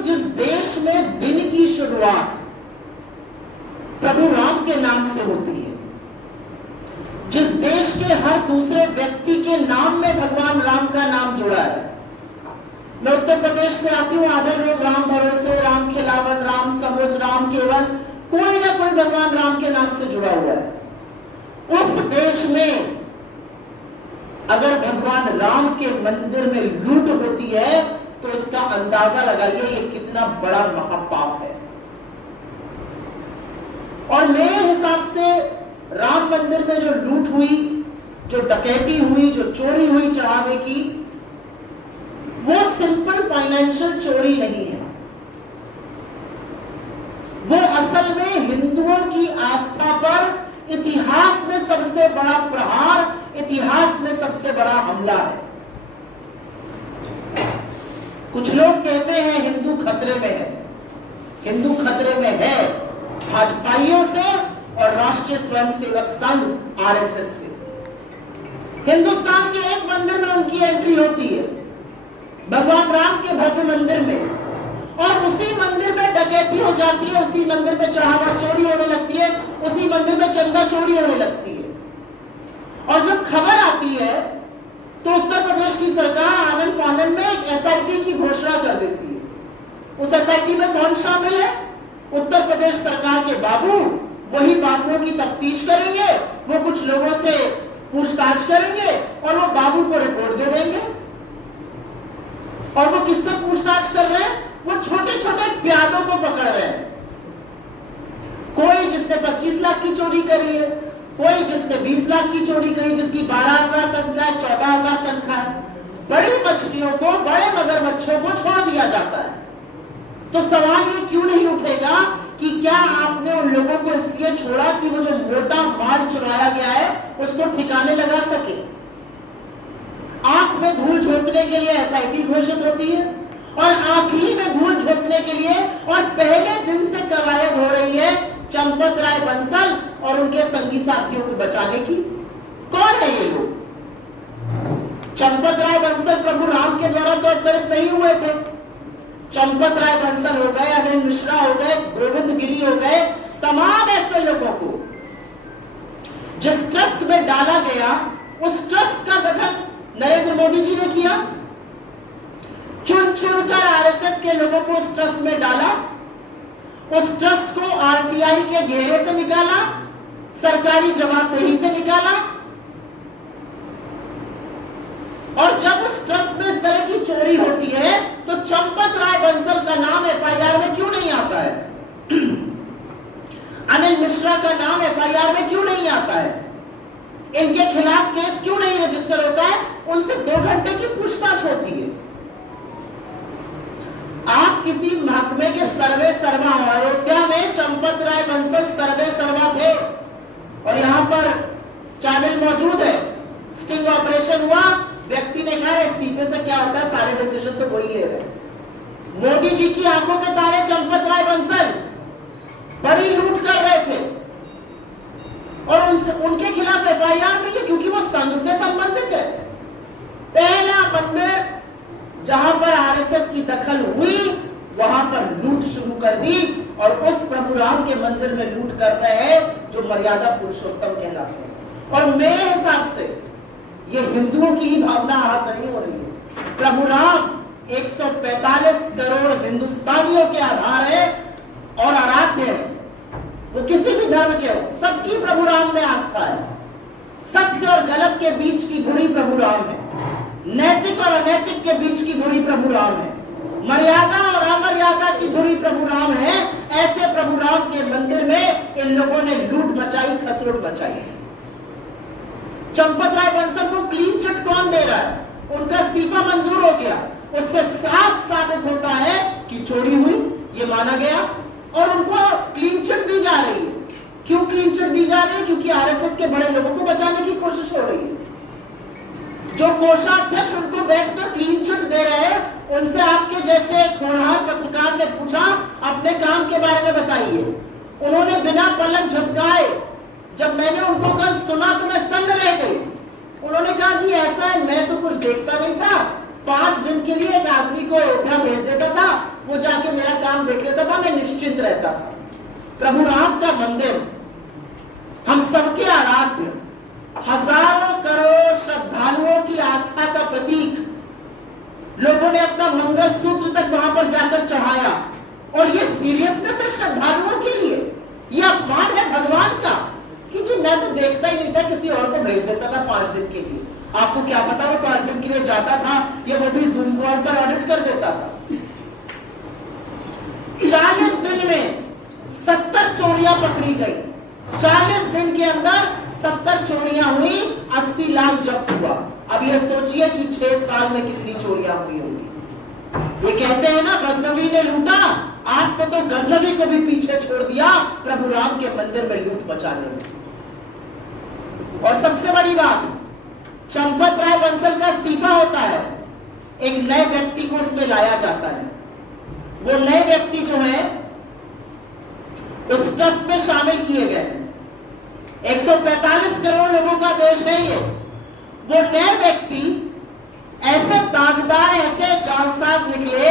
कि जिस देश में दिन की शुरुआत प्रभु राम के नाम से होती है, जिस देश के हर दूसरे व्यक्ति के नाम में भगवान राम का नाम जुड़ा है। मैं उत्तर प्रदेश से आती हूं, आधे लोग राम भरोसे, राम खिलावन, राम समझ, राम केवल, कोई ना कोई भगवान राम के नाम से जुड़ा हुआ है। उस देश में अगर भगवान राम के मंदिर में लूट होती है तो इसका अंदाजा लगाइए ये कितना बड़ा महापाप है। और मेरे हिसाब से राम मंदिर में जो लूट हुई, जो डकैती हुई, जो चोरी हुई चढ़ावे की, वो सिंपल फाइनेंशियल चोरी नहीं है। वो असल में हिंदुओं की आस्था पर इतिहास में सबसे बड़ा प्रहार, इतिहास में सबसे बड़ा हमला है। कुछ लोग कहते हैं हिंदू खतरे में है। हिंदू खतरे में है भाजपाइयों से और राष्ट्रीय स्वयंसेवक संघ आरएसएस से। हिंदुस्तान के एक मंदिर में उनकी एंट्री होती है, भगवान राम के भव्य मंदिर में, और उसी मंदिर में डकैती हो जाती है, उसी मंदिर में चढ़ावा चोरी होने लगती है, उसी मंदिर में चंदा चोरी होने लगती है। और जब खबर आती है तो उत्तर प्रदेश की सरकार आनंद फानन में एक एसआईटी की घोषणा कर देती है। उस एसआईटी में कौन शामिल है? उत्तर प्रदेश सरकार के बाबू। वही बाबुओं की तफ्तीश करेंगे, वो कुछ लोगों से पूछताछ करेंगे और वो बाबू को रिपोर्ट दे देंगे। और वो किससे पूछताछ कर रहे हैं? वो छोटे छोटे प्यादों को पकड़ रहे हैं। कोई जिसने 25 लाख की चोरी करी है, कोई जिसने 20 लाख की चोरी करी, जिसकी 12,000 तनख्वाह है, 14,000 तनख्वाह है। बड़ी मछलियों को, बड़े मगरमच्छों को छोड़ दिया जाता है। तो सवाल ये क्यों नहीं उठेगा कि क्या आपने उन लोगों को इसलिए छोड़ा कि वो जो मोटा माल चुराया गया है उसको ठिकाने लगा सके? आंख में धूल झोंकने के लिए एसआईटी घोषित होती है और आखिरी में धूल झोंकने के लिए और पहले दिन से कवायद हो रही है चंपत राय बंसल और उनके संगी साथियों को बचाने की। कौन है ये लोग? चंपत राय बंसल प्रभु राम के द्वारा तो अवतरित नहीं हुए थे। चंपत राय बंसल हो गए, अनिल मिश्रा हो गए, गोविंद गिरी हो गए, तमाम ऐसे लोगों को जिस ट्रस्ट में डाला गया, उस ट्रस्ट का गठन नरेंद्र मोदी जी ने किया। चुन चुनकर आरएसएस के लोगों को उस ट्रस्ट में डाला, उस ट्रस्ट को आरटीआई के घेरे से निकाला, सरकारी जवाबदेही से निकाला। और जब उस ट्रस्ट में इस तरह की चोरी होती है तो चंपत राय बंसल का नाम एफआईआर में क्यों नहीं आता है? अनिल मिश्रा का नाम एफआईआर में क्यों नहीं आता है? इनके खिलाफ केस क्यों नहीं रजिस्टर होता है? उनसे 2 घंटे की पूछताछ होती है। आप किसी महकमे के सर्वे सर्वा, अयोध्या में चंपत राय बंसल सर्वे सर्वा थे और यहां पर चैनल मौजूद है। स्टिंग ऑपरेशन हुआ, व्यक्ति ने कहा इस्तीफे से क्या होता है, सारे डिसीजन तो वही ले रहे हैं। मोदी जी की आंखों के तारे चंपत राय बंसल बड़ी लूट कर रहे थे और उनके खिलाफ एफआईआर नहीं है क्योंकि वो संघ से संबंधित है। पहला मंदिर जहां पर आरएसएस की दखल हुई वहां पर लूट शुरू कर दी और उस प्रभु राम के मंदिर में लूट कर रहे हैं जो मर्यादा पुरुषोत्तम कहलाते हैं। और मेरे हिसाब से ये हिंदुओं की ही भावना आहत नहीं हो रही है। प्रभु राम 145 करोड़ हिंदुस्तानियों के आधार है और आराध्य है। वो किसी भी धर्म के हो, सबकी प्रभु राम में आस्था है। सत्य और गलत के बीच की धुरी प्रभु राम है, नैतिक और अनैतिक के बीच की धुरी प्रभु राम है, मर्यादा और अमर्यादा की धुरी प्रभु राम है। ऐसे प्रभु राम के मंदिर में इन लोगों ने लूट मचाई, खसोट मचाई है। चंपत राय बंसल को क्लीन चिट कौन दे रहा है? उनका इस्तीफा मंजूर हो गया। उससे साफ साबित होता है कि चोरी हुई, ये माना गया और उनको क्लीन चिट दी जा रही है। क्यों क्लीन चिट दी जा रही है? क्योंकि आरएसएस के बड़े लोगों को बचाने की कोशिश हो रही है। जो कोषाध्यक्ष उनको बैठकर क्लीन चिट दे रहे हैं, उनसे आपके जैसे एक होनहार पत्रकार ने पूछा अपने काम के बारे में बताइए। उन्होंने बिना पलक झपकाए, जब मैंने उनको कल सुना तो मैं सन्न रह गई। उन्होंने कहा जी ऐसा है, मैं तो कुछ देखता नहीं था, 5 दिन के लिए एक आदमी को अयोध्या भेज देता था, वो जाके मेरा काम देख लेता था, मैं निश्चिंत रहता था। प्रभु राम का मंदिर हम सबके आराध्य, हजारों करोड़ श्रद्धालुओं की आस्था का प्रतीक। लोगों ने अपना मंगल सूत्र तक वहां पर जाकर चढ़ाया, और ये सीरियसनेस है श्रद्धालुओं के लिए, ये अपमान है भगवान का कि जी मैं तो देखता ही नहीं था, किसी और को भेज देता था 5 दिन के लिए। आपको क्या पता वो 5 दिन के लिए जाता था, ये वो भी जूम कॉल पर ऑडिट कर देता था। 40 दिन में 70 चोरियां पकड़ी गई। 40 दिन के अंदर 70 चोरियां हुई, 80 लाख जब्त हुआ। अब ये सोचिए कि 6 साल में कितनी चोरियां हुई होंगी। ये कहते हैं ना, गजनवी ने लूटा, आपने तो गजनवी को भी पीछे छोड़ दिया प्रभु राम के मंदिर में लूट मचाने में। और सबसे बड़ी बात, चंपत राय बंसल का इस्तीफा होता है, एक नए व्यक्ति को उसमें लाया जाता है। वो नए व्यक्ति जो है उस ट्रस्ट में शामिल किए गए हैं। 145 करोड़ लोगों का देश है ये। वो नए व्यक्ति ऐसे दागदार, ऐसे जालसाज निकले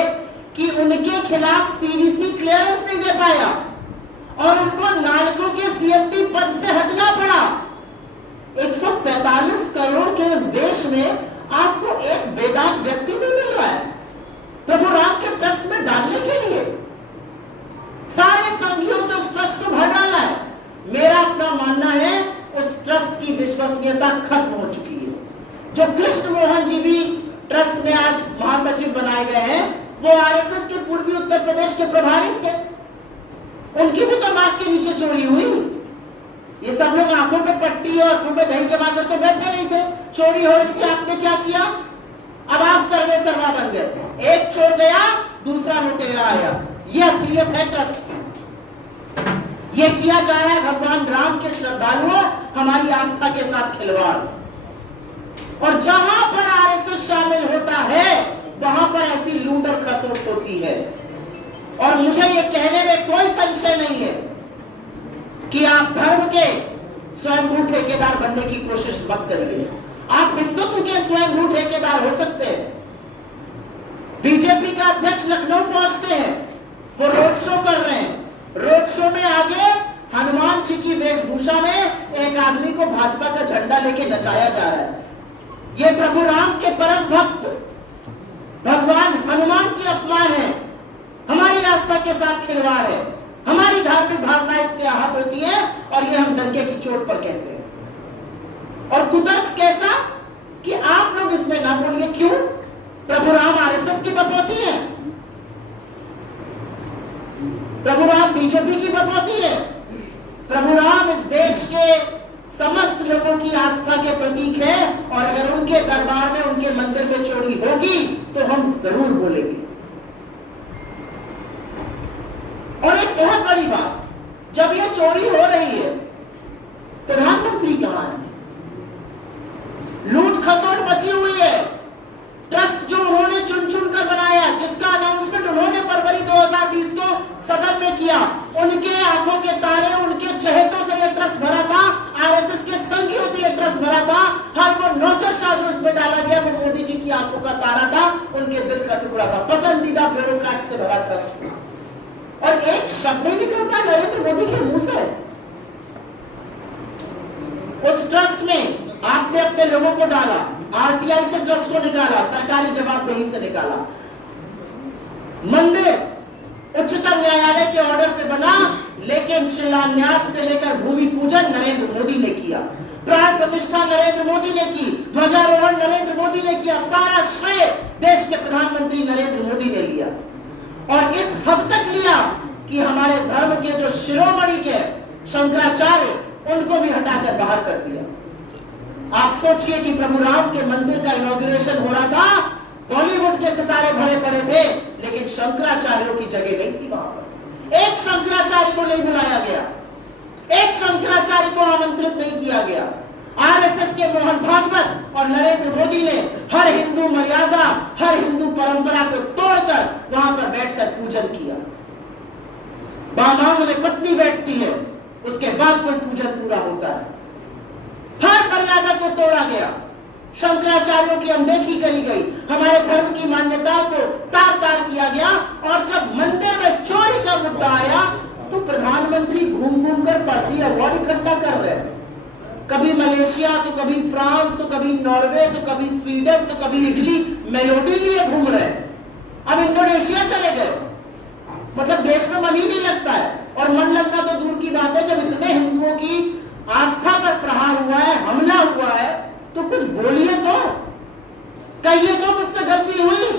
कि उनके खिलाफ सीवीसी क्लियरेंस नहीं दे पाया और उनको नालको के सीएमडी पद से हटना पड़ा। 145 करोड़ के इस देश में आपको एक बेदाग व्यक्ति नहीं मिल रहा है प्रभु राम के ट्रस्ट में डालने के लिए। सारे संघियों से उस ट्रस्ट को भर डाला है। मेरा अपना मानना है उस ट्रस्ट की विश्वसनीयता खत्म हो चुकी है। जो कृष्ण मोहन जी भी ट्रस्ट में आज महासचिव बनाए गए हैं, वो आरएसएस के पूर्वी उत्तर प्रदेश के प्रभारी थे। उनकी भी तो नाक के नीचे चोरी हुई। ये सब लोग आंखों पे पट्टी और मुंह पे दही जमा कर तो बैठे नहीं थे, चोरी हो रही थी। आपने क्या किया? अब आप सर्वे सर्वा बन गए। एक चोर गया, दूसरा लुटेरा आया। ये असलियत है ट्रस्ट की। ये किया जा रहा है भगवान राम के श्रद्धालुओं, हमारी आस्था के साथ खिलवाड़। और जहां पर आरएसएस शामिल होता है वहां पर ऐसी लूट और खसोट होती है। और मुझे ये कहने में कोई संशय नहीं है कि आप धर्म के स्वयंभू ठेकेदार बनने की कोशिश मत करिए। आप हिंदुत्व के स्वयंभू ठेकेदार हो सकते हैं। बीजेपी का अध्यक्ष लखनऊ पहुंचते हैं, वो रोड शो कर रहे हैं। रोड शो में आगे हनुमान जी की वेशभूषा में एक आदमी को भाजपा का झंडा लेके नचाया जा रहा है। ये प्रभु राम के परम भक्त भगवान हनुमान की अपमान है, हमारी आस्था के साथ खिलवाड़ है, हमारी धार्मिक भावनाएं इससे आहत होती है और ये हम डंके की चोट पर कहते हैं। और कुतर्क कैसा कि आप लोग इसमें ना बोलिए। क्यों? प्रभु राम आरएसएस की बपौती है, प्रभु राम बीजेपी की बपौती है। प्रभु राम इस देश के समस्त लोगों की आस्था के प्रतीक है और अगर उनके दरबार में, उनके मंदिर में चोरी होगी तो हम जरूर बोलेंगे। और एक बहुत बड़ी बात, जब यह चोरी हो रही है, प्रधानमंत्री कहां है? लूट खसोट मची हुई है। ट्रस्ट जो उन्होंने चुन चुन कर बनाया, जिसका अनाउंसमेंट उन्होंने फरवरी 2020 को सदन में किया, उनके आंखों के तारे, उनके चहेतों से यह ट्रस्ट भरा था, आरएसएस के संघियों से यह ट्रस्ट भरा था। हर वो नौकरशाह जो इसमें डाला गया वो मोदी जी की आंखों का तारा था, उनके दिल का टुकड़ा था, पसंदीदा ब्यूरोक्रेट से भरा ट्रस्ट था। और एक शब्द ही निकलता नरेंद्र मोदी के मुंह से। उस ट्रस्ट में आपने अपने लोगों को डाला, आरटीआई से ट्रस्ट को निकाला, सरकारी जवाबदेही से निकाला। मंदिर उच्चतम न्यायालय के ऑर्डर पे बना, लेकिन शिलान्यास से लेकर भूमि पूजन नरेंद्र मोदी ने किया, प्राण प्रतिष्ठा नरेंद्र मोदी ने की, ध्वजारोहण नरेंद्र मोदी ने किया, सारा श्रेय देश के प्रधानमंत्री नरेंद्र मोदी ने लिया। और इस हद तक लिया कि हमारे धर्म के जो शिरोमणि के शंकराचार्य, उनको भी हटाकर बाहर कर दिया। आप सोचिए कि प्रभु राम के मंदिर का इनॉग्रेशन हो रहा था, बॉलीवुड के सितारे भरे पड़े थे, लेकिन शंकराचार्यों की जगह नहीं थी वहां पर। एक शंकराचार्य को नहीं बुलाया गया, एक शंकराचार्य को आमंत्रित नहीं किया गया। आरएसएस के मोहन भागवत और नरेंद्र मोदी ने हर हिंदू मर्यादा, हर हिंदू परंपरा को तोड़कर वहां पर बैठकर पूजन किया। बामांग में पत्नी बैठती है, उसके बाद कोई पूजन पूरा होता है। हर मर्यादा को तोड़ा गया, शंकराचार्यों की अनदेखी करी गई, हमारे धर्म की मान्यताओं को तार तार किया गया। और जब कंट्री घूम घूम कर फर्जी अवार्ड इकट्ठा कर रहे हैं। कभी मलेशिया, तो कभी फ्रांस, तो कभी नॉर्वे, तो कभी स्वीडन, तो कभी इटली, मेलोडी लिए घूम रहे हैं। अब इंडोनेशिया चले गए, मतलब देश में मन ही नहीं लगता है। और मन लगना तो दूर की बात है, जब इतने हिंदुओं की आस्था पर प्रहार हुआ है, हमला हुआ है, तो कुछ बोलिए तो, कहिए तो मुझसे गलती हुई,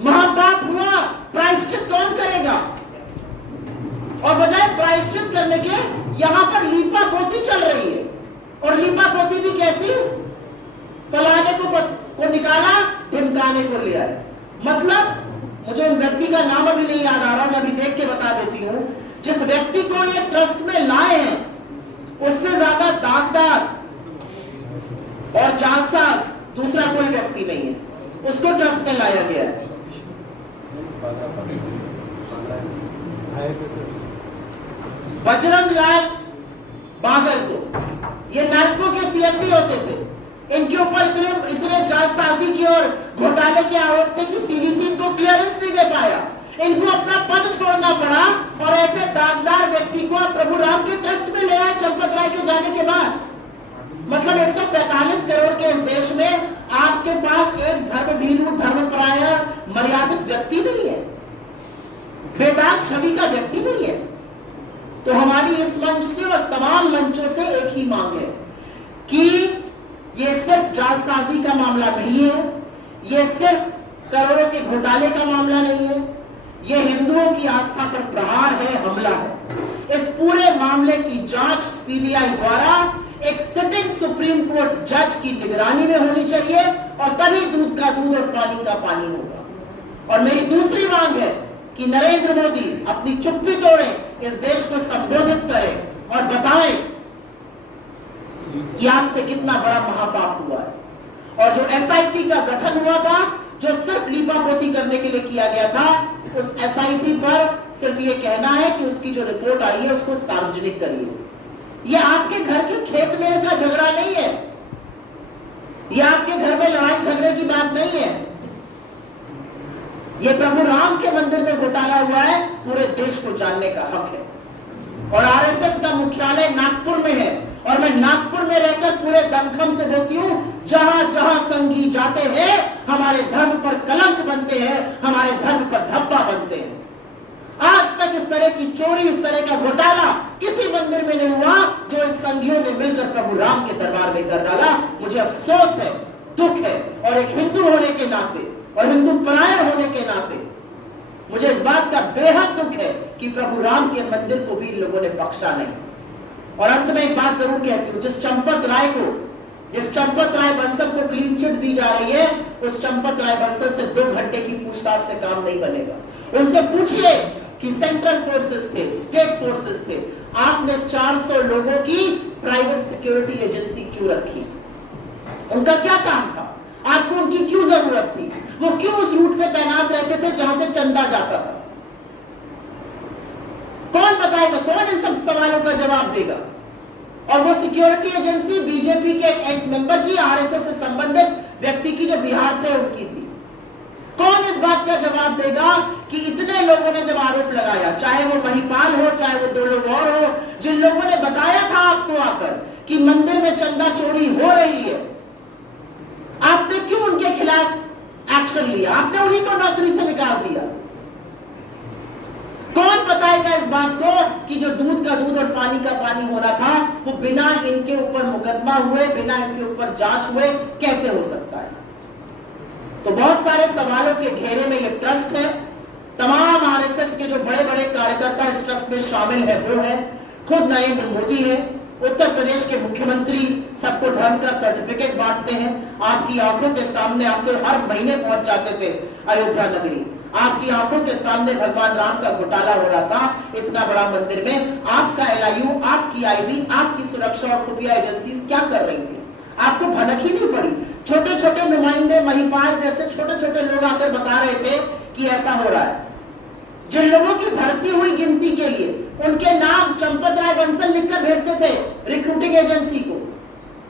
महापाप हुआ, प्रायश्चित कौन करेगा? और बजाय प्रायश्चित करने के यहां पर लीपा पोती चल रही है। और लीपा पोती भी कैसी? फलाने को निकाला, ढिमकाने को ले आए। मतलब मुझे उन व्यक्ति का नाम अभी नहीं याद आ रहा, मैं अभी देख के बता देती हूं। जिस व्यक्ति को ये ट्रस्ट में लाए हैं, उससे ज्यादा दागदार और जालसाज दूसरा कोई व्यक्ति नहीं है। उसको ट्रस्ट में लाया गया है। बजरंग लाल बागर को, ये नार्को के सीएमडी होते थे, इनके ऊपर इतने जालसाजी की और घोटाले के आरोप थे कि सीवीसी इनको क्लियरेंस नहीं दे पाया। इनको अपना पद छोड़ना पड़ा और ऐसे दागदार व्यक्ति को प्रभु राम के ट्रस्ट में ले आए चंपत राय के जाने के बाद। मतलब 145 करोड़ के इस देश में आपके पास एक धर्मभीरू, धर्मपरायण, मर्यादित व्यक्ति नहीं है, बेदाग छवि का व्यक्ति नहीं है। तो हमारी इस मंच से और तमाम मंचों से एक ही मांग है कि ये सिर्फ जालसाजी का मामला नहीं है, ये सिर्फ करोड़ों के घोटाले का मामला नहीं है, ये हिंदुओं की आस्था पर प्रहार है, हमला है। इस पूरे मामले की जांच सीबीआई द्वारा एक सिटिंग सुप्रीम कोर्ट जज की निगरानी में होनी चाहिए और तभी दूध का दूध और पानी का पानी होगा। और मेरी दूसरी मांग है कि नरेंद्र मोदी अपनी चुप्पी तोड़े, इस देश को संबोधित करें और बताएं कि आपसे कितना बड़ा महापाप हुआ है। और जो एसआईटी का गठन हुआ था, जो सिर्फ लीपापोती करने के लिए किया गया था, उस एसआईटी पर सिर्फ ये कहना है कि उसकी जो रिपोर्ट आई है उसको सार्वजनिक करिए। ये आपके घर के खेत में का झगड़ा नहीं है, ये आपके घर में लड़ाई झगड़े की बात नहीं है। ये प्रभु राम के मंदिर में घोटाला हुआ है, पूरे देश को जानने का हक है। और आरएसएस का मुख्यालय नागपुर में है और मैं नागपुर में रहकर पूरे दमखम से बोलती हूं, जहां जहां संघी जाते हैं हमारे धर्म पर कलंक बनते हैं, हमारे धर्म पर धब्बा बनते हैं। आज तक इस तरह की चोरी, इस तरह का घोटाला किसी मंदिर में नहीं हुआ जो इन संघियों ने मिलकर प्रभु राम के दरबार में कर डाला। मुझे अफसोस है, दुख है, और एक हिंदू होने के नाते और हिंदू परायण होने के नाते मुझे इस बात का बेहद दुख है कि प्रभु राम के मंदिर को भी लोगों ने बख्शा नहीं। और अंत में एक बात जरूर कहती हूं, जिस चंपत राय बंसल को क्लीन चिट दी जा रही है, उस चंपत राय बंसल से 2 घंटे की पूछताछ से काम नहीं बनेगा। उनसे पूछिए कि सेंट्रल फोर्सेस थे, स्टेट फोर्सेस थे, आपने 400 लोगों की प्राइवेट सिक्योरिटी एजेंसी क्यों रखी? उनका क्या काम था? आपको उनकी क्यों जरूरत थी? वो क्यों उस रूट पे तैनात रहते थे जहां से चंदा जाता था? कौन बताएगा? कौन इन सब सवालों का जवाब देगा? और वो सिक्योरिटी एजेंसी बीजेपी के एक एक्स मेंबर की, आरएसएस से संबंधित व्यक्ति की, जो बिहार से उनकी थी। कौन इस बात का जवाब देगा कि इतने लोगों ने जब आरोप लगाया, चाहे वो महिपाल हो, चाहे वो 2 लोग और हो, जिन लोगों ने बताया था आपको आकर कि मंदिर में चंदा चोरी हो रही है, आपने क्यों उनके खिलाफ एक्शन लिया? आपने उन्हीं को नौकरी से निकाल दिया। कौन बताएगा इस बात को कि जो दूध का दूध और पानी का पानी होना था, वो बिना इनके ऊपर मुकदमा हुए, बिना इनके ऊपर जांच हुए कैसे हो सकता है? तो बहुत सारे सवालों के घेरे में ये ट्रस्ट है। तमाम आरएसएस के जो बड़े बड़े कार्यकर्ता इस ट्रस्ट में शामिल है, वो है खुद नरेंद्र मोदी है, उत्तर प्रदेश के मुख्यमंत्री सबको धर्म का सर्टिफिकेट बांटते हैं। आपकी आंखों के सामने, आप तो हर महीने पहुंच जाते थे अयोध्या नगरी, आपकी आंखों के सामने भगवान राम का घोटाला हो रहा था इतना बड़ा मंदिर में। आपका एलआईयू, आपकी आईबी, आपकी सुरक्षा और खुफिया एजेंसी क्या कर रही थी? आपको भनक ही नहीं पड़ी। छोटे छोटे नुमाइंदे, महिपाल जैसे छोटे छोटे लोग आकर बता रहे थे कि ऐसा हो रहा है। जिन लोगों की भर्ती हुई गिनती के लिए, उनके नाम चंपत राय बंसल लिखकर भेजते थे रिक्रूटिंग एजेंसी को।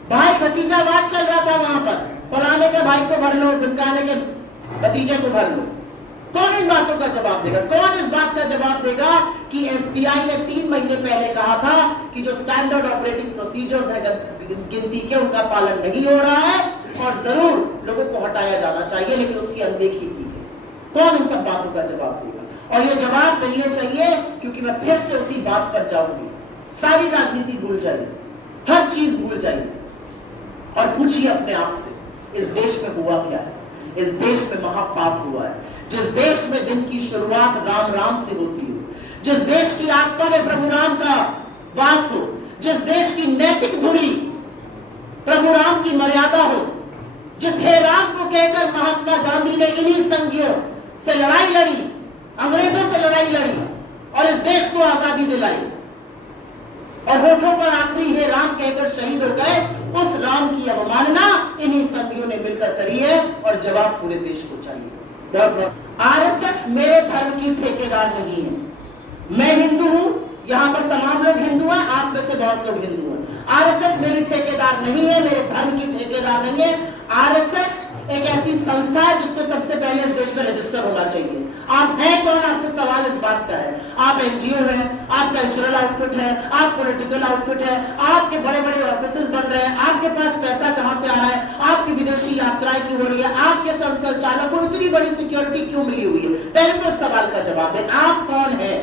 भाई भतीजावाद चल रहा था वहां पर, फलाने के भाई को भर लो, ढिमकाने के भतीजे को भर लो। कौन इन बातों का जवाब देगा? कौन इस बात का जवाब देगा कि एसबीआई ने 3 महीने पहले कहा था कि जो स्टैंडर्ड ऑपरेटिंग प्रोसीजर्स है गिनती के, उनका पालन नहीं हो रहा है और जरूर लोगों को हटाया जाना चाहिए, लेकिन उसकी अनदेखी की है। कौन इन सब बातों का जवाब देगा? और ये जवाब मिलने चाहिए, क्योंकि मैं फिर से उसी बात पर जाऊंगी। सारी राजनीति भूल जाइए, हर चीज भूल जाइए और पूछिए अपने आप से, इस देश में हुआ क्या है? इस देश में महापाप हुआ है। जिस देश में दिन की शुरुआत राम राम से होती हो, जिस देश की आत्मा में प्रभु राम का वास हो, जिस देश की नैतिक धुरी प्रभु राम की मर्यादा हो, जिस हे राम को कहकर महात्मा गांधी ने इन्हीं संघियों से लड़ाई लड़ी, अंग्रेजों से लड़ाई लड़ी और इस देश को आजादी दिलाई और होठों पर आखिरी हे राम कहकर शहीद हो गए, उस राम की अवमानना इन्हीं संघियों ने मिलकर करी है और जवाब पूरे देश को चाहिए। आरएसएस मेरे धर्म की ठेकेदार नहीं है। मैं हिंदू हूं, यहां पर तमाम लोग हिंदू हैं, आप में से बहुत लोग हिंदू हैं। आरएसएस मेरी ठेकेदार नहीं है, मेरे धर्म की ठेकेदार नहीं है। आरएसएस एक ऐसी संस्था है जिसको सबसे पहले इस देश में रजिस्टर होना चाहिए। आप हैं कौन? आपसे सवाल इस बात का है। आप एनजीओ हैं, आप कल्चरल आउटफिट है, आप पॉलिटिकल आउटफिट है, आपके बड़े बड़े ऑफिसेज बन रहे हैं, आपके पास पैसा कहां से आ रहा है, आपकी विदेशी यात्राएं क्यों हो रही है, आपके संचालक को इतनी बड़ी सिक्योरिटी क्यों मिली हुई है? पहले तो इस सवाल का जवाब दें, आप कौन है?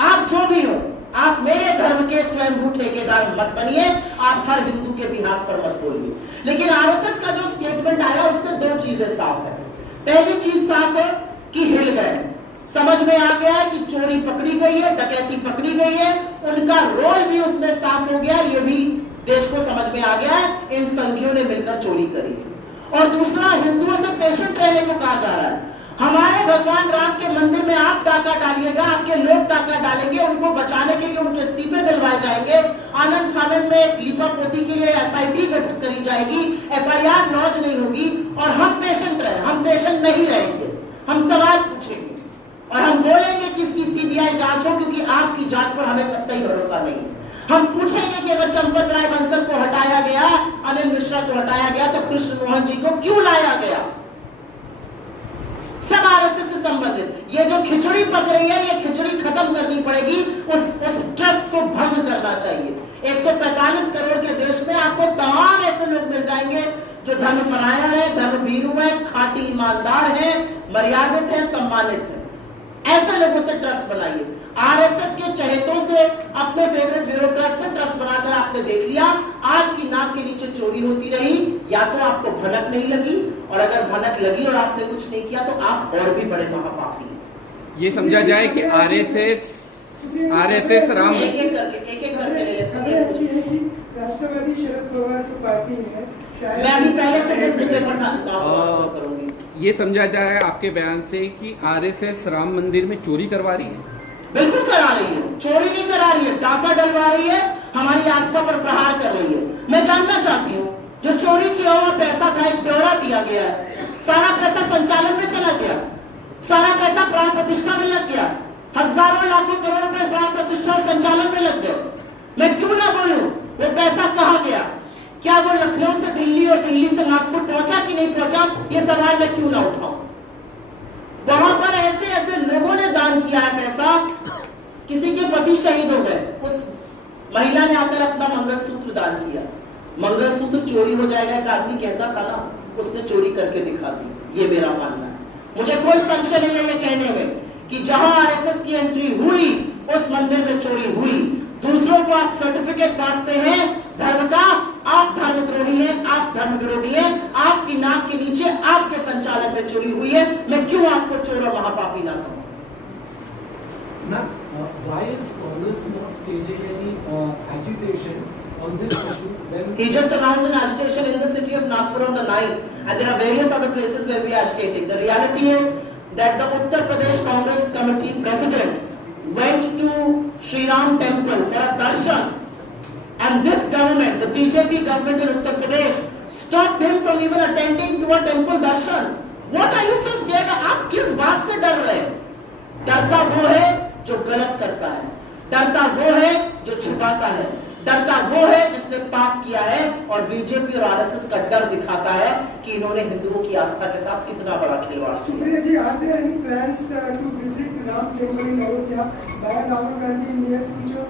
आप जो भी हो, आप मेरे धर्म के स्वयंभू ठेकेदार मत बनिए, आप हर हिंदू के बिहार पर मत बोलिए। लेकिन आरएसएस का जो स्टेटमेंट आया उससे 2 चीजें साफ है। पहली चीज साफ है कि हिल गए, समझ में आ गया है कि चोरी पकड़ी गई है, डकैती पकड़ी गई है, उनका रोल भी उसमें साफ हो गया, ये भी देश को समझ में आ गया है, इन संघियों ने मिलकर चोरी करी है। और दूसरा, हिंदुओं से पेशेंट रहने को कहा जा रहा है। हमारे भगवान राम के मंदिर में आप डाका डालिएगा, आपके लोग डाका डालेंगे, उनको बचाने के लिए उनके इस्तीफे दिलवाए जाएंगे, आनंद फानंद में लीपापोती के लिए एसआईटी गठित करी जाएगी, एफआईआर लॉन्च नहीं होगी और हम पेशेंट रहे, हम पेशेंट नहीं रहेंगे। हम सवाल पूछेंगे और हम बोलेंगे कि इसकी सीबीआई जांच हो, क्योंकि आपकी जांच पर हमें कतई भरोसा नहीं है। हम पूछेंगे कि अगर चंपत राय बंसल को हटाया गया, अनिल मिश्रा को हटाया गया, तो कृष्ण मोहन जी को क्यों लाया गया? सब आरएसएस से संबंधित। ये जो खिचड़ी पक रही है, ये खिचड़ी खत्म करनी पड़ेगी, उस ट्रस्ट को भंग करना चाहिए। 145 करोड़ के देश में आपको तमाम ऐसे लोग मिल जाएंगे जो धर्मपरायण है, धर्मभीरू है, खाटी ईमानदार है, मर्यादित है, सम्मानित है। ऐसे लोगों से ट्रस्ट बनाइए। आरएसएस के चहेतों से, अपने फेवरेट ब्यूरोक्रेट से ट्रस्ट बनाकर आपने देख लिया, आपकी नाक के नीचे चोरी होती रही, या तो आपको भनक नहीं लगी, और अगर भनक लगी और आपने कुछ नहीं किया तो आप और भी बड़े महापापी हैं। ये समझा जाए कि आरएसएस राम एक एक करके ले लेते हैं। राष्ट्रवादी शरद पवार जो पार्टी है, मैं अभी पहले से इस मुद्दे पर करूंगी। ये समझा जाए आपके बयान से कि आरएसएस राम मंदिर में चोरी करवा रही है? बिल्कुल करा रही है, चोरी नहीं करा रही है, डाका डलवा रही है, हमारी आस्था पर प्रहार कर रही है। मैं जानना चाहती हूँ, जो चोरी किया हुआ पैसा था, एक ब्यौरा दिया गया है, सारा पैसा संचालन में चला गया, सारा पैसा प्राण प्रतिष्ठा में लग गया, हजारों लाखों करोड़ रुपए प्राण प्रतिष्ठा और संचालन में लग गए। मैं क्यों ना बोलूं वो पैसा कहाँ गया? क्या वो लखनऊ से दिल्ली और दिल्ली से नागपुर पहुंचा कि नहीं पहुंचा? ये सवाल मैं क्यों ना उठाऊं? वहां पर ऐसे ऐसे लोगों ने दान किया है पैसा, किसी के पति शहीद हो गए, उस महिला ने आकर अपना मंगलसूत्र दान किया, मंगलसूत्र चोरी हो जाएगा, एक आदमी कहता था ना, उसने चोरी करके दिखा दी। ये मेरा मानना है। मुझे कोई संशय नहीं है ये कहने में कि जहां आरएसएस की एंट्री हुई, उस मंदिर में चोरी हुई। दूसरों को आप सर्टिफिकेट बांटते हैं धर्म का, आप धर्मद्रोही हैं, आप धर्म विरोधी हैं, आपकी नाक के नीचे आपके संचालन में चोरी हुई है। मैं क्यों आपको चोर और महापापी ना कहूं? Why is Congress not staging any agitation on this issue? He just announced an agitation in the city of Nagpur on the 9th, and there are various other places where we are agitating. The reality is that the Uttar Pradesh Congress Committee President went to Sri Ram Temple for a darshan, and this government, the BJP government in Uttar Pradesh, stopped him from even attending to a temple darshan. What are you so scared of? आप किस बात से डर रहे हैं? डरता वो है जो गलत करता है, डरता वो है जो छुपाता है, डरता वो है जिसने पाप किया है। और बीजेपी और आरएसएस का डर दिखाता है कि इन्होंने हिंदुओं की आस्था के साथ कितना बड़ा खिलवाड़ किया। Supriya ji, are there any plans to visit Ram Temple in Ayodhya by Rahul Gandhi in near future?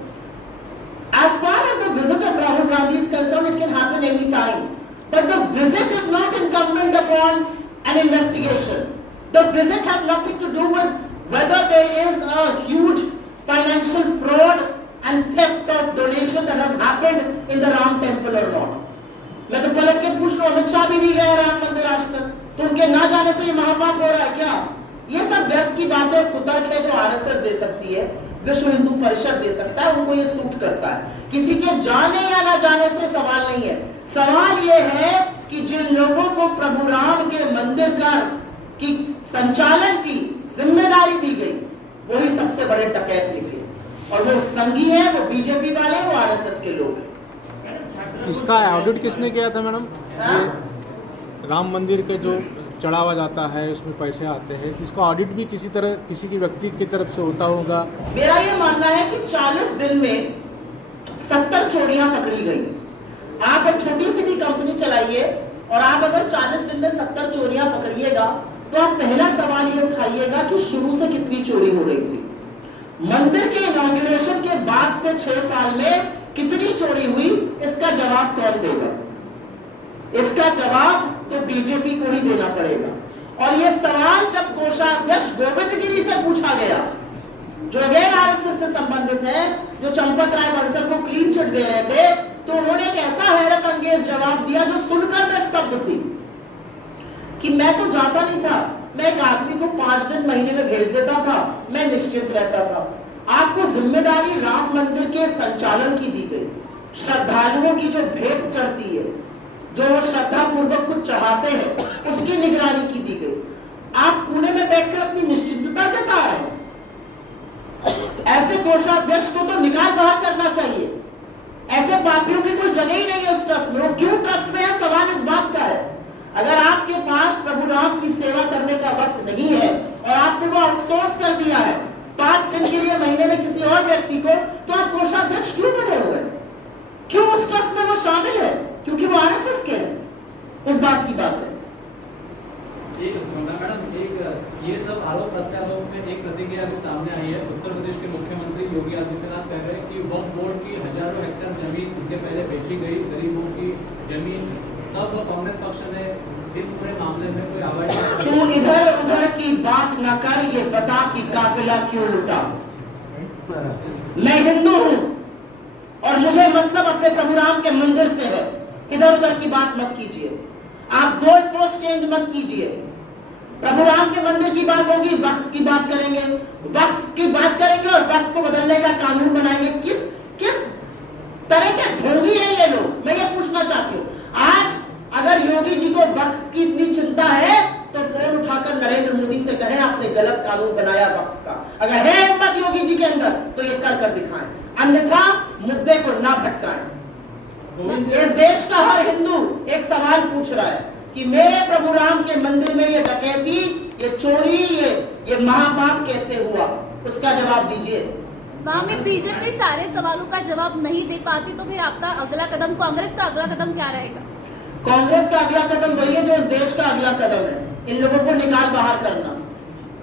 As far as the visit of Rahul Gandhi is concerned, it can happen any time. But the visit is not incumbent upon an investigation. The visit has nothing to do with whether there is a huge financial fraud and theft of donation that has happened in the Ram temple or not. मैं तो पलट के पूछ लूं, अमित शाह भी नहीं गए राम मंदिर आज तक, तो उनके ना जाने से ये महापाप हो रहा है क्या? ये सब व्यर्थ की बातें और कुतर्क है जो आरएसएस दे सकती है, विश्व हिंदू परिषद दे सकता है, उनको ये सूट करता है। किसी के जाने या ना जाने से सवाल नहीं है। सवाल ये है कि जिन लोगों को प्रभु राम के मंदिर की संचालन की जिम्मेदारी दी गई, वही सबसे बड़े डकैत निकले, और वो संघी है, वो बीजेपी वाले, वो आरएसएस के लोग हैं। इसका ऑडिट किसने किया था मैडम? ये राम मंदिर के जो चढ़ावा जाता है, उसमें पैसे आते हैं, इसका ऑडिट भी किसी तरह किसी की व्यक्ति की तरफ से होता होगा? मेरा ये मानना है कि 40 दिन में 70 चोरियां पकड़ी गई। आप एक छोटी सी भी कंपनी चलाइए और आप अगर 40 दिन में 70 चोरियां पकड़िएगा, तो आप पहला सवाल ये उठाइएगा कि शुरू से कितनी चोरी हो रही थी। मंदिर के इनॉग्रेशन के बाद से 6 साल में कितनी चोरी हुई, इसका जवाब कौन देगा? इसका जवाब तो बीजेपी को ही देना पड़ेगा। और ये सवाल जब कोषाध्यक्ष गोविंद गिरी से पूछा गया, जो अगेन आरएसएस से संबंधित है, जो चंपत राय बंसल को क्लीन चिट दे रहे थे, तो उन्होंने एक ऐसा हैरत अंगेज जवाब दिया जो सुनकर मैं स्तब्ध थी कि मैं तो जाता नहीं था, मैं एक आदमी को 5 दिन महीने में भेज देता था, मैं निश्चित रहता था। आपको जिम्मेदारी राम मंदिर के संचालन की दी गई, श्रद्धालुओं की जो भेंट चढ़ती है, जो वो श्रद्धा पूर्वक कुछ चढ़ाते हैं, उसकी निगरानी की दी गई। आप पुणे में बैठकर अपनी निश्चितता जता रहे हैं। ऐसे कोषाध्यक्ष को तो निकाल बाहर करना चाहिए। ऐसे पापियों की कोई जगह ही नहीं है उस ट्रस्ट में। वो क्यों ट्रस्ट में है, सवाल इस बात का है। अगर आपके पास प्रभु राम की सेवा करने का वक्त नहीं है और आपने वो आउटसोर्स कर दिया है 5 दिन के लिए महीने में किसी और व्यक्ति को, तो आप कोषाध्यक्ष क्यों बने हुए हैं? क्यों उस ट्रस्ट में वो शामिल है? क्योंकि वो आरएसएस के हैं। इस बात की बात है। मैडम, ये सब आरोप प्रत्यारोप में एक प्रतिक्रिया भी सामने आई है। उत्तर प्रदेश के मुख्यमंत्री योगी आदित्यनाथ कह रहे हैं कि वक्फ बोर्ड की हजारों हेक्टेयर जमीन इसके पहले बेची गई, गरीबों की जमीन। तब कांग्रेस पक्ष ने इस पूरे मामले में कोई आवाज तू इधर उधर की बात न कर, ये बता कि काफिला क्यों लुटा। मैं हिंदू हूं और मुझे मतलब अपने प्रभु राम के मंदिर से है। इधर उधर की बात मत कीजिए, आप गोल पोस्ट चेंज मत कीजिए। प्रभु राम के मंदिर की बात होगी, वक्फ की बात करेंगे, वक्फ की बात करेंगे और वक्फ को बदलने का कानून बनाएंगे। किस तरह के ढोंगी हैं ये लोग, मैं ये पूछना चाहती हूँ। आज अगर योगी जी को वक्फ की इतनी चिंता है तो फोन उठाकर नरेंद्र मोदी से कहें आपने गलत कानून बनाया वक्फ का। अगर है हिम्मत योगी जी के अंदर तो ये कर दिखाएं, अन्यथा मुद्दे को ना भटकाएं। इस देश का हर हिंदू एक सवाल पूछ रहा है कि मेरे प्रभु राम के मंदिर में ये डकैती, ये चोरी, ये महापाप कैसे हुआ, उसका जवाब दीजिए। वहाँ में बीजेपी सारे सवालों का जवाब नहीं दे पाती, तो फिर आपका अगला कदम, कांग्रेस का अगला कदम क्या रहेगा? कांग्रेस का अगला कदम वही है जो इस देश का अगला कदम है, इन लोगों को निकाल बाहर करना,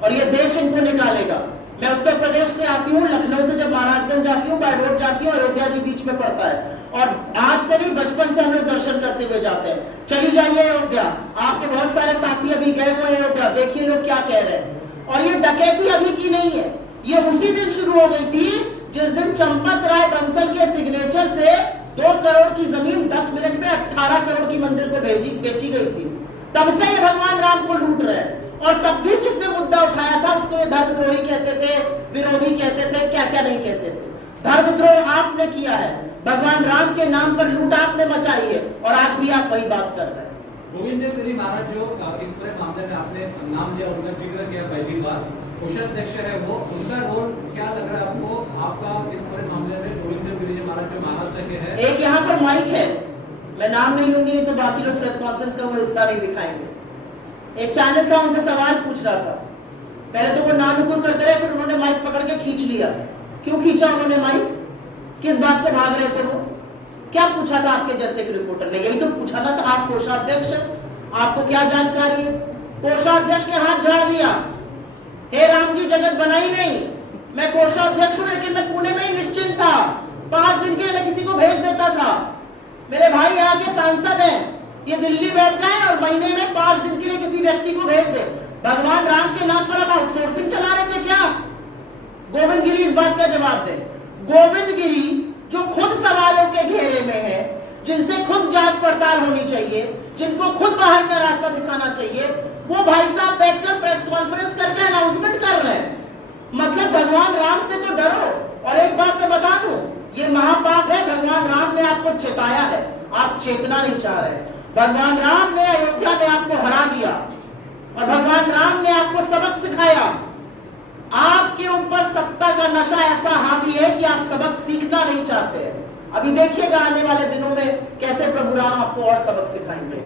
और ये देश इनको निकालेगा। मैं उत्तर प्रदेश से आती हूँ, लखनऊ से जब महाराजगंज जाती हूँ, बाय रोड जाती हूँ, अयोध्या जी बीच में पड़ता है, और आज से नहीं बचपन से हम लोग दर्शन करते हुए जाते हैं। चली जाइए अयोध्या, आपके बहुत सारे साथी अभी गए हुए हैं अयोध्या, देखिए लोग क्या कह रहे हैं। और ये डकैती अभी की नहीं है, ये उसी दिन शुरू हो गई थी जिस दिन चंपत राय बंसल के सिग्नेचर से 2 करोड़ की जमीन 10 मिनट में 18 करोड़ की मंदिर को बेची गई थी। तब से ये भगवान राम को लूट रहे हैं। और तब भी जिसने मुद्दा उठाया था उसको ये धर्मद्रोही कहते थे, विरोधी कहते थे, क्या क्या नहीं कहते थे। धर्मद्रोह आपने किया है, भगवान राम के नाम पर लूट आपने मचाई है, और आज भी आप वही बात कर रहे हैं। गोविंद देव गिरी महाराज जो इस पूरे मामले में आपने नाम लिया, उनका जिक्र किया पहली बार, कोषाध्यक्ष है वो, उनका रोल क्या लग रहा है आपको? आपका इस पूरे मामले में गोविंद देव गिरी महाराज जो महाराष्ट्र के हैं, एक यहाँ पर माइक है, मैं नाम नहीं लूंगी, नहीं तो बाकी लोग प्रेस कॉन्फ्रेंस का वो हिस्सा नहीं दिखाएंगे। एक चैनल था, उनसे सवाल पूछ रहा था, पहले तो वो नानुकुर करते रहे, फिर उन्होंने माइक पकड़ के खींच लिया। क्यों खींचा उन्होंने माइक? किस बात से भाग रहे थे वो? क्या पूछा था आपके जैसे कि रिपोर्टर ने? यही तो पूछा था। आप कोषाध्यक्ष हैं, आपको क्या जानकारी है? कोषाध्यक्ष ने हाथ झाड़ दिया हे राम जी जगत बनाई नहीं। मैं कोषाध्यक्ष हूं, लेकिन मैं पुणे में ही निश्चिंत था। 5 दिन के लिए मैं किसी को भेज देता था। मेरे भाई यहाँ के सांसद हैं, ये दिल्ली बैठ जाए और महीने में 5 दिन के लिए किसी व्यक्ति को भेज दे। भगवान राम के नाम पर आप आउटसोर्सिंग चला रहे थे क्या? गोविंद गिरी इस बात का जवाब दे। गोविंद गिरी जो खुद सवालों के घेरे में है, जिनसे खुद जांच पड़ताल होनी चाहिए, जिनको खुद बाहर का रास्ता दिखाना चाहिए, वो भाई साहब बैठकर प्रेस कॉन्फ्रेंस करके अनाउंसमेंट कर रहे हैं। मतलब भगवान राम से तो डरो। और एक बात मैं बता दूं, ये महापाप है। भगवान राम ने आपको चेताया है, आप चेतना नहीं चाह रहे। भगवान राम ने अयोध्या में आपको हरा दिया और भगवान राम ने आपको सबक सिखाया। आपके ऊपर सत्ता का नशा ऐसा हावी है कि आप सबक सीखना नहीं चाहते हैं। अभी देखिएगा आने वाले दिनों में कैसे प्रभु राम आपको और सबक सिखाएंगे।